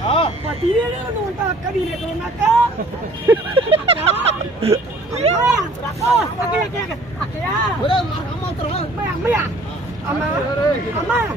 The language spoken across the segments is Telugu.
Oh, 啊！我今天呢弄到个底内头那个，哎呀！大哥、er，我给你借个，借个！不嘞，我他妈要走了，没啊，没啊，他妈，他妈！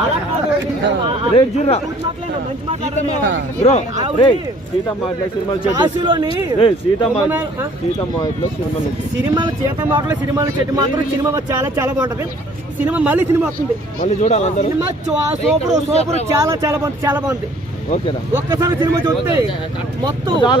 ఆరా ఖాదే రెడ్ సినిమా చెట్టి సినిమాలు సినిమా సీతమాట్ల సినిమా మాత్రం సినిమా చాలా చాలా బాగుంటది సినిమా మళ్ళీ సినిమా వస్తుంది మళ్ళీ చూడాలి సినిమా సూపర్ సూపర్ చాలా చాలా బాగుంది చాలా బాగుంది ఒక్కసారి సినిమా చూస్తే మొత్తం